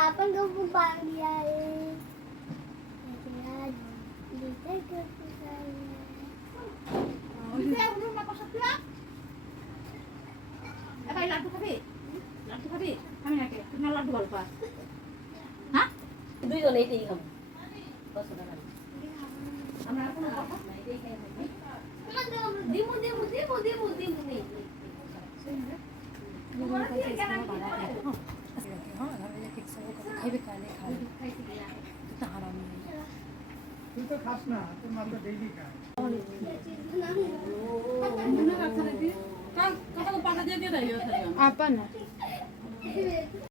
अपन को बांध दिया है লাড্ডু খাবি আমি নাকি তোমার লাড্ডু ভালো পা হ্যাঁ দুইজন এইটাই খাবো আমরা কোনো কথা নাই এইটাই খাই দিমু দিমু দিমু দিমু দিমু নেই খাইবে কালে খাইবে তো হারাম তুই তো খাস না তোর মাল তো ডেইলি খায় কাল কথা পাটা দিয়ে দিয়ে দাও আপা না